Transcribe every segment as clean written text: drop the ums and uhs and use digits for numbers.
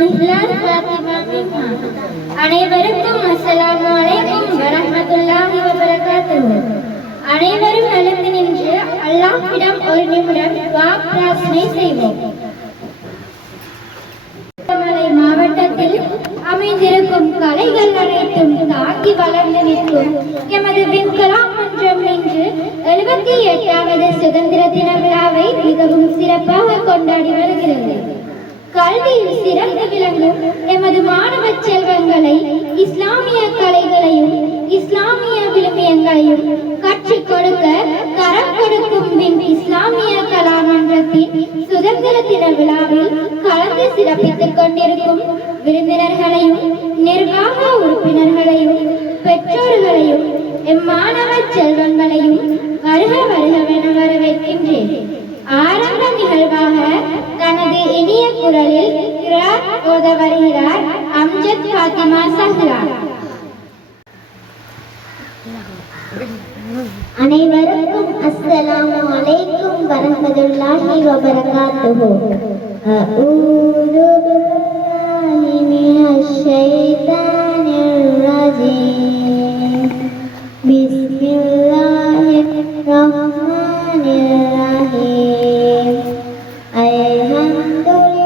நிஹ்லான் ஃபாத்திமா மின்ஹா. அனைவருக்கும் அஸ்ஸலாமு அலைக்கும் வரஹ்மத்துல்லாஹி வபரகாத்துஹு. அனைவரும் எழுந்து நின்று அல்லாஹ்விடம் ஒரு நிமிடம் துஆ பிரார்த்தனை செய்வோம். மாவட்டத்தில் அமைந்திருக்கும் கலைகள் அனைத்தும் தாக்கி வளர்ந்து நிற்கும் எமது விண்கலாம் மன்றம் இன்று 78வது சுதந்திர தின விழாவை மிகவும் சிறப்பாக கொண்டாடி வருகிறது. கல்வியில் சிறந்து விளங்கும் எமது மாணவ செல்வங்களை இஸ்லாமிய கலைகளையும் இஸ்லாமிய விழுமியங்களையும் கற்றுக் கொடுக்க கரம் கொடுக்கும் வின் இஸ்லாமிய கலாமன்றத்தின் சுதந்திர தின விழாவில் கலந்து சிறப்பித்துக் கொண்டிருக்கும் விருந்தினர்களையும் நிர்வாக உறுப்பினர்களையும் பெற்றோர்களையும் எம்மாணவ செல்வங்களையும் வருக வருகவென வரவேற்கின்றேன். ஆரம்ப நிகழ்வாக தனது இனிய குரலில் கிராத் ஓத வருகிறார் அம்ஜத் ஃபாத்திமா சஹ்ரா. அனைவருக்கும் அஸ்ஸலாமு அலைக்கும் வரஹ்மத்துல்லாஹி வபரகாத்துஹு. அஊது பில்லாஹி மினஷ் ஷைத்தானிர் ரஜீம். பிஸ்மில்லாஹிர் ரஹ்மானிர் ரஹீம். அல்ஹம்துலில்லாஹி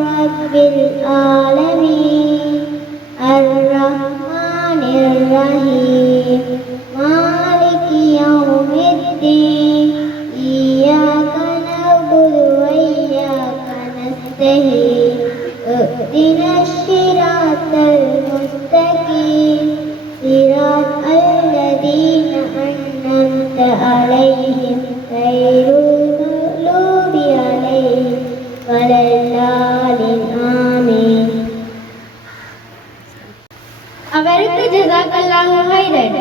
ரப்பில் ஆலமீன். அர்-ரஹ்மானிர் ரஹீம். மாலிகி யௌமிddin. இய்யாக நஅபுது வ இய்யாக நஸ்தஈன். இஹ்தினஸ் ஸிராத்தல் முஸ்தகீம். ஸிராத்தல் லதீன அன்அம்த அலைஹிம் கைருல் மக்லூபி அலைஹிம் வலல்லாலின். ஆமீன். அவருக்கு ஜஸாக்கல்லாஹு ஹைரன்.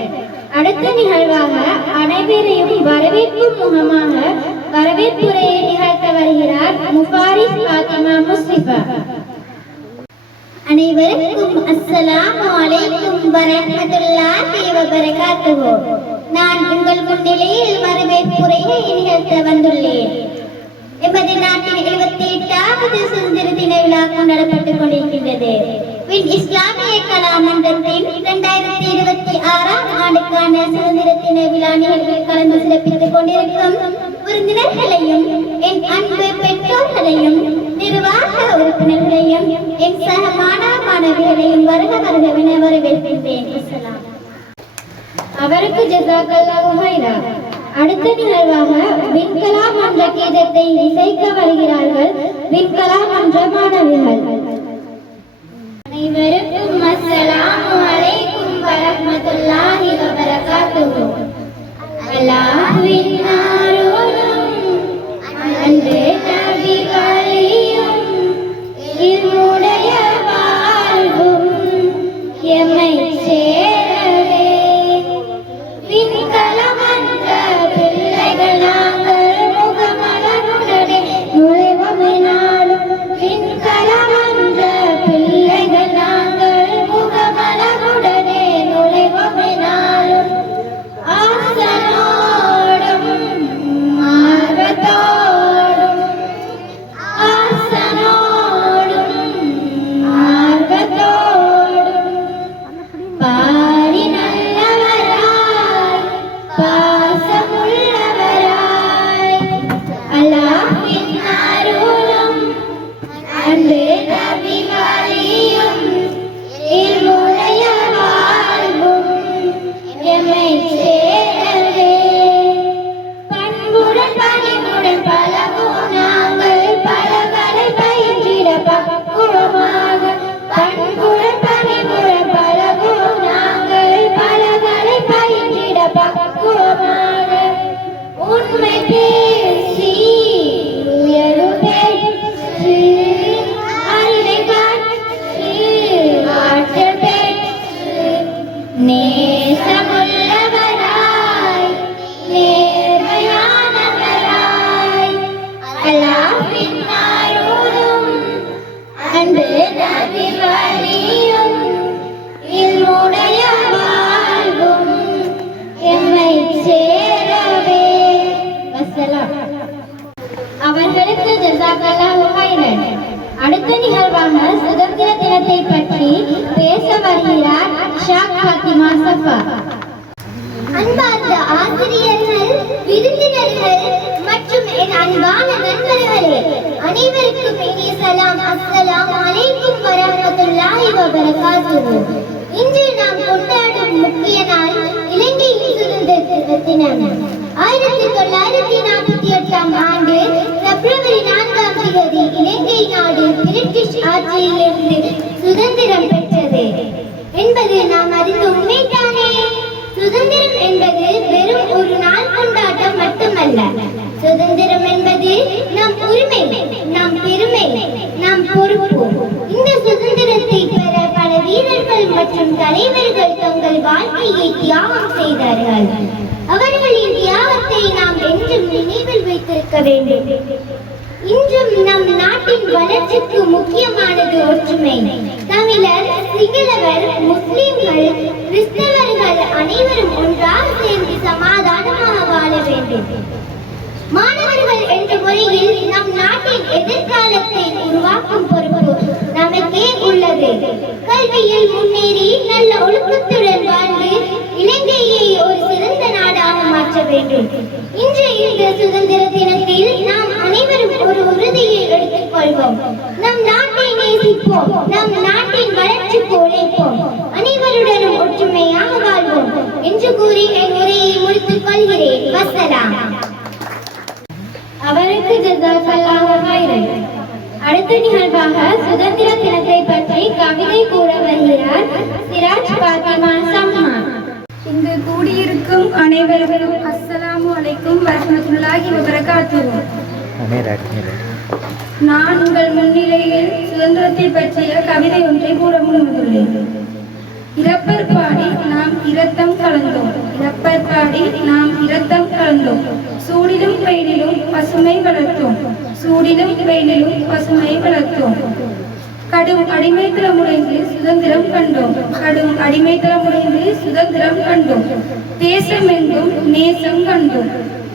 அடுத்த நிகழ்வாக அனைவரையும் வரவேற்கும் முகமாக வரவேற்புரையை நிகழ்த்த வருகிறார் முஃபாரிஸ் ஃபாத்திமா முஸ்லிஃபா. அனைவருக்கும் அஸ்ஸலாமு அலைக்கும் வரஹ்மத்துல்லாஹி வபரகாத்துஹு. நான் உங்கள் முன்னிலையில் வரவேற்புரையை நிகழ்த்த வந்துள்ளேன். எமது நாட்டின் 78வது சுதந்திர தின விழா கொண்டாடப்பட்டுக் கொண்டிருக்கின்றது. வின் இஸ்லாமிய கலாமன்றத்தின் 2026ஆம் ஆண்டுக்கான சுதந்திர தின விழா நிகழ்வில் கலந்து சிறப்பித்துக் கொண்டிருக்கும் விருந்தினர்களையும் என் அன்பு பெற்றோர்களையும் நிர்வாக உறுப்பினர்களையும் என் சக மாணவர்களையும் வருக வருகவென வரவேற்கின்றேன். அவருக்கு ஜஸாக்கல்லாஹு ஹைரன். அடுத்த நிகழ்வாக விண்கலா மன்ற கீதத்தை இசைக்க வருகிறார்கள் விண்கலா மன்ற மாணவிகள். அனைவருக்கும் அஸ்ஸலாமு அலைக்கும் வரஹ்மத்துல்லாஹி வபரகாத்துஹு. அல்லாஹ்வின் அருளும் அன்பு நபிகளியும் இருமுடைய வாழ்வும் எம்மை சேரவே விண்கலமன்ற பிள்ளைகள் நாங்கள் முகமலருடனே நுழைவோமே நாளும். விண்கலமன்ற பிள்ளைகள் நாங்கள் முகமலருடனே நுழைவோமே நாளும். ஆசனோடும் ஆர்வத்தோடும் ஆசனோடும் ஆர்வத்தோடும் பாரி நல்லவராய் பாசமுள்ளவராய் அல்லாஹ்வின் அருளும் அன்பு நபிகளியும் இருமுடைய வாழ்வும் எம்மை சேரவே பண்புடன் பணிவுடன் பழகும் நாங்கள் பலகளை பயின்றிட பக்குவமாக. பண்புடன் பணிவுடன் பழகும் நாங்கள் பலகளை பயின்றிட பக்குவமாக. உண்மை பேசி உயர்வு பெற்று அறிவை கற்று ஆற்றல் பெற்று நேசமுள்ளவராய் நேர்மையானவராய் அல்லாஹ்வின் அருளும் அன்பு நபிகளியும் இருமுடைய வாழ்வும் எம்மை சேரவே. வஸ்ஸலாம். அவர்களுக்கு ஜஸாக்கல்லாஹு ஹைரன். அடுத்த நிகழ்வாக சுதந்திர தினத்தை பற்றி பேச வருகிறார் ஷாக் ஃபாத்திமா சஃபா. அன்பார்ந்த ஆசிரியர்கள், விருந்தினர்கள் மற்றும் என் அன்பான நண்பர்களே, அனைவருக்கும் இனிய சலாம். அஸ்ஸலாமு அலைக்கும் வரஹ்மத்துல்லாஹி வபரகாத்துஹு. இன்று நாம் கொண்டாடும் முக்கிய நாள் இலங்கையின் சுதந்திர தினம். 1948ஆம் ஆண்டு பிப்ரவரி 4ஆம் தேதி இலங்கை நாடு பிரிட்டிஷ் ஆட்சியிலிருந்து சுதந்திரம் பெற்றது என்பது நாம் அறிந்த உண்மைதானே. சுதந்திரம் என்பது வெறும் ஒரு நாள் கொண்டாட்டம் மட்டுமல்ல. சுதந்திரம் என்பது நம் உரிமை, நம் பெருமை, நம் பொறுப்பு. இந்த சுதந்திரத்தை பெற பல வீரர்கள் மற்றும் தலைவர்கள் தங்கள் வாழ்க்கையை தியாகம் செய்தார்கள். அவர்களின் தியாகத்தை நாம் என்றும் நினைவில் வைத்திருக்க வேண்டும். இன்றும் நம் நாட்டின் வளர்ச்சிக்கு முக்கியமானது ஒற்றுமை. தமிழர், சிங்களவர், முஸ்லிம்கள், கிறிஸ்தவர்கள் அனைவரும் ஒன்றாக சேர்ந்து சமாதானமாக வாழ வேண்டும். மாணவர்கள் என்ற முறையில் நம் நாட்டின் எதிர்காலத்தை உருவாக்கும் பொறுப்பு நமக்கே உள்ளது. கல்வியில் முன்னேறி நல்ல ஒழுக்கத்துடன் வாழ்ந்து இலங்கையை ஒரு சிறந்த நாடாக மாற்ற வேண்டும். இன்று இந்த சுதந்திர தினத்தில் நாம் அனைவரும் ஒரு உறுதியை எடுத்துக் கொள்வோம். நம் நாட்டை நேசிப்போம், நம் நாட்டின் வளர்ச்சிக்கு உழைப்போம், அனைவருடனும் ஒற்றுமையாக வாழ்வோம் என்று கூறி என் உரையை முடித்துக் கொள்கிறேன். வஸ்ஸலாம். அவருக்கு ஜஸாக்கல்லாஹு ஹைரன். அடுத்த நிகழ்வாக சுதந்திர தினத்தை பற்றி கவிதை கூற வருகிறார் சிராஜ் ஃபாத்திமா சம்மா. இங்கு கூடியிருக்கும் அனைவருக்கும் அஸ்ஸலாமு அலைக்கும் வரஹ்மத்துல்லாஹி வபரகாத்துஹு. நான் உங்கள் முன்னிலையில் சுதந்திரத்தை பற்றிய கவிதை ஒன்றை கூற முன்வந்துள்ளேன். இறப்பர் பாடி நாம் இரத்தம் கலந்தோம், இறப்பர் பாடி நாம் இரத்தம் கலந்தோம், சூடிலும் வெயிலிலும் பசுமை வளர்த்தோம், சூடிலும் வெயிலிலும் பசுமை வளர்த்தோம். கடும் அடிமைத்தனமுடைந்து சுதந்திரம் கண்டோம், கடும் அடிமைத்தனமுடைந்து சுதந்திரம் கண்டோம். தேசமெங்கும் நேசம் கண்டோம்,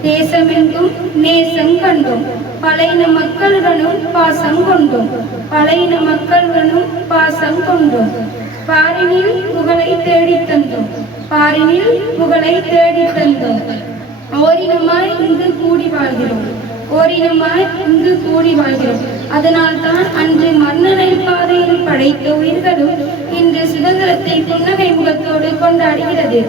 தேசமெங்கும் நேசம் கண்டோம். பழையின மக்களுடனும் பாசம் கொண்டோம், பழையின மக்களுடனும் பாசம் கொண்டோம். பாரினில் புகழை தேடித் தந்தோம், பாரினில் புகழை தேடித் தந்தோம். ஓரினமாய் இங்கு கூடி வாழ்கிறோம், ஓரினமாய் இங்கு கூடி வாழ்கிறோம். அதனால் தான் அன்று மன்னனின் பாதையில் படைத்த உயிர்களும் இன்று சுதந்திரத்தை புன்னகை முகத்தோடு கொண்டாடுகிறது.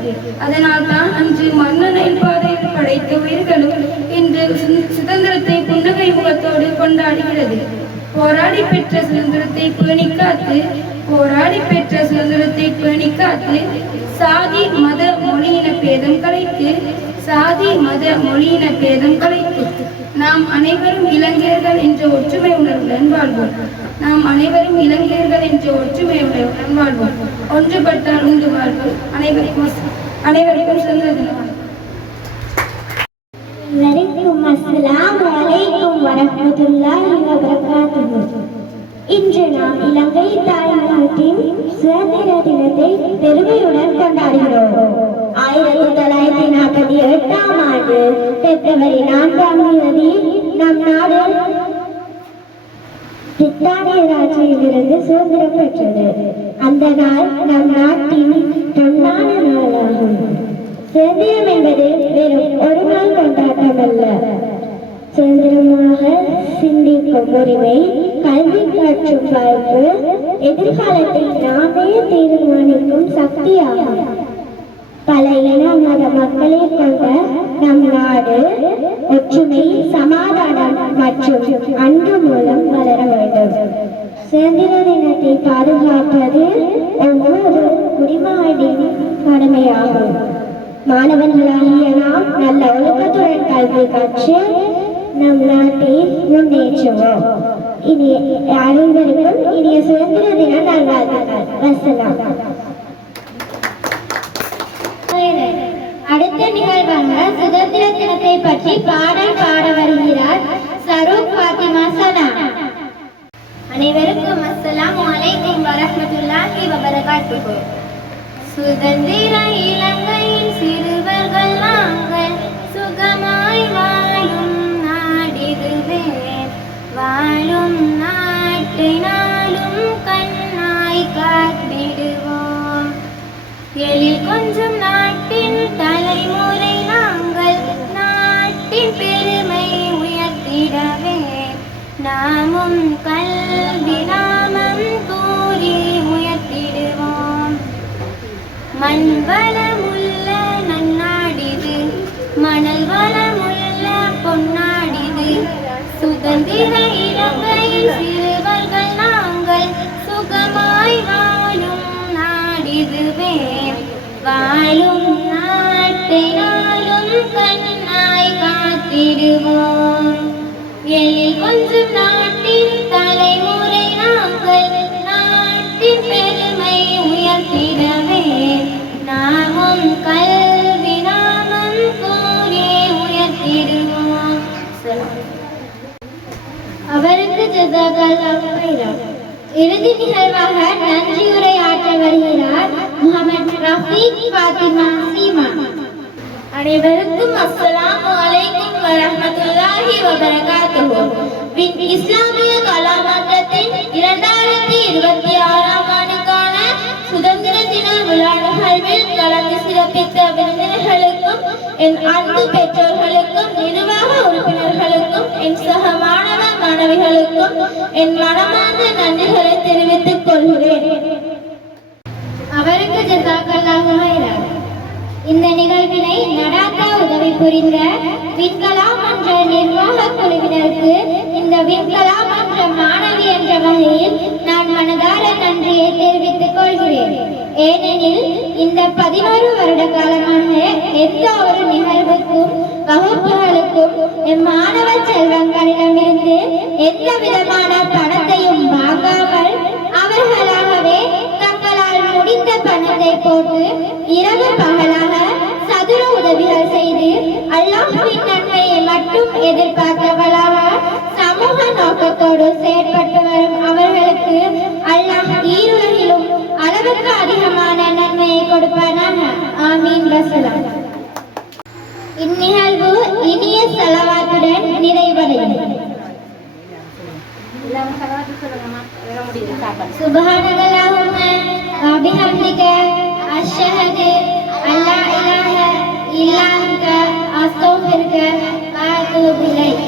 அதனால் தான் அன்று மன்னனின் பாதையில் படைத்த உயிர்களும் இன்று சுதந்திரத்தை புன்னகை முகத்தோடு கொண்டாடுகிறது. போராடி பெற்ற சுதந்திரத்தை பேணி காத்து, போராடி பெற்ற சுதந்திரத்தை பேணி காத்து, சாதி மத மொழியின பேதம் கலைத்து, சாதி மத மொழியின பேதம் கலைத்து நாம் அனைவரும் இளைஞர்கள் என்ற ஒற்றுமை உணர்வுடன் வாழ்வோம். நாம் அனைவரும் இளைஞர்கள் என்ற ஒற்றுமை உணர்வுடன் வாழ்வோம். ஒன்றுபட்டால் உண்டு வாழ்வு. அனைவருக்கும் சுதந்திர தினம். அஸ்ஸலாமு அலைக்கும் வரஹ்மத்துல்லாஹி வபரகாத்துஹு. இன்று நாம் இலங்கை தாய்நாட்டின் சுதந்திர தினத்தை பெருமையுடன் கொண்டாடுகிறோம். 1948ஆம் ஆண்டு பிப்ரவரி 4ஆம் தேதி நம் நாடு பிரித்தானியர் ஆட்சியிலிருந்து சுதந்திரம் பெற்றது. அந்த நாள் நம் நாட்டின் பொன்னான நாளாகும். சுதந்திரம் என்பது வெறும் ஒரு நாள் கொண்டாட்டம் அல்ல. சுதந்திரமாக சிந்திக்கும் உரிமை, கல்வி கற்றும் வாய்ப்பு, எதிர்காலத்தை நாமே தீர்மானிக்கும் சக்தியாகும். பல இன மத மக்களை கொண்ட நம் நாடு ஒற்றுமை, சமாதானம் மற்றும் அன்பு மூலம் வளர வேண்டும். சுதந்திர தினத்தை பாதுகாப்பது ஒவ்வொரு குடிமகனின் கடமையாகும். மாணவர்களாகிய நாம் நல்ல ஒழுக்கத்துடன் கல்வி கற்று நம் நாட்டை முன்னேற்றுவோம். இனி அனைவருக்கும் இனிய சுதந்திர தின நல்வாழ்த்துக்கள். வஸ்ஸலாம். அடுத்த நிகழ்வாக சுதந்திர தினத்தை பற்றி பாடல் பாட வருகிறார் சரூக் ஃபாத்திமா சனா. அனைவருக்கும் அஸ்ஸலாமு அலைக்கும் வரஹ்மத்துல்லாஹி வபரகாத்துஹு. சுதந்திர இலங்கையின் சிறுவர்கள் நாங்கள் சுகமாய் வாழும் நாடிதுவே, வாழும் நாட்டு நாட்டை நாளும் கண்ணாய் காத்திடுவோம். எழில் கொஞ்சம் நாட்டின் தலைமுறை நாங்கள் நாட்டின் பெருமை உயர்த்திடவே நாமும் கல்வி நாமம் கூறி உயர்த்திடுவோம். மண் வளமுள்ள நன்னாடிது மணல் வளமுள்ள பொன்னாடிது சுதந்திர இலங்கையில் சிறுவர்கள் நாங்கள் சுகமாய் வாழும் நாடிதுவே. வாழும் நாட்டை நாளும் கண்ணாய் காத்திடுவோம். எழில் கொஞ்சம் நாட்டின் தலைமுறை நாங்கள் நாட்டின் பெருமை உயர்த்திடவே நாமும் கல்வி நாமம் கூறி உயர்த்திடுவோம். அவருக்கு ஜஸாக்கல்லாஹு கைரா. இறுதி நிகழ்வாக நன்றியுரை ஆற்ற வருகிறார் முகமது ரஃபீக் ஃபாத்திமா சீமா. அனைவருக்கும் அஸ்ஸலாமு அலைக்கும் வரஹ்மத்துல்லாஹி வபரகாத்துஹு. இஸ்லாமிய கலாமன்றத்தின் 2026ஆம் ஆண்டுக்கான சுதந்திர தின விழா நிகழ்வில் கலந்து சிறப்பித்த விருந்தினர்களுக்கும் என் அன்பு பெற்றோர்களுக்கும் நிர்வாக உறுப்பினர்களுக்கும் என் சக மாணவ மாணவிகளுக்கும் என் மனமார்ந்த நன்றிகளை தெரிவித்துக் கொள்கிறேன். அவருக்கு ஜஸாக்கல்லாஹு கைரா. இந்த நிகழ்வினை நடாத்த உதவி புரிந்த விண்கலா மன்ற நிர்வாக குழுவினருக்கு இந்த விண்கலா மன்ற மாணவி என்ற வகையில் நான் மனதார நன்றியை தெரிவித்துக் கொள்கிறேன். ஏனெனில் இந்த 11 வருட காலமாக எந்த ஒரு நிகழ்வுக்கும் வகுப்புகளுக்கும் என் மாணவ செல்வங்களிடமிருந்து எந்த விதமான பணத்தையும் வாங்காமல் அவர்களாகவே தங்களால் முடிந்த பணத்தை போட்டு இரவு பகலாக சதுர உதவிகள் செய்து அல்லாஹ்வின் நன்மையை மட்டும் எதிர்பார்த்தவளாக சமூக நோக்கத்தோடு செயற்பட்டு வரும் அவர்களுக்கு அல்லாஹ் ஈருலகிலும் அளவுக்கு அதிகமான நன்மையை கொடுப்பானாக. ஆமீன் வஸலாம். இந்நிகழ்வு இனிய ஸலவாத்துடன் நிறைவடையும். சுப்ஹானல்லாஹும்ம வ பிஹம்திக அஷ்ஹது அல்லா இலாஹ இல்லா அன்த அஸ்தக்ஃபிருக வ அத்தூபு இலைக்.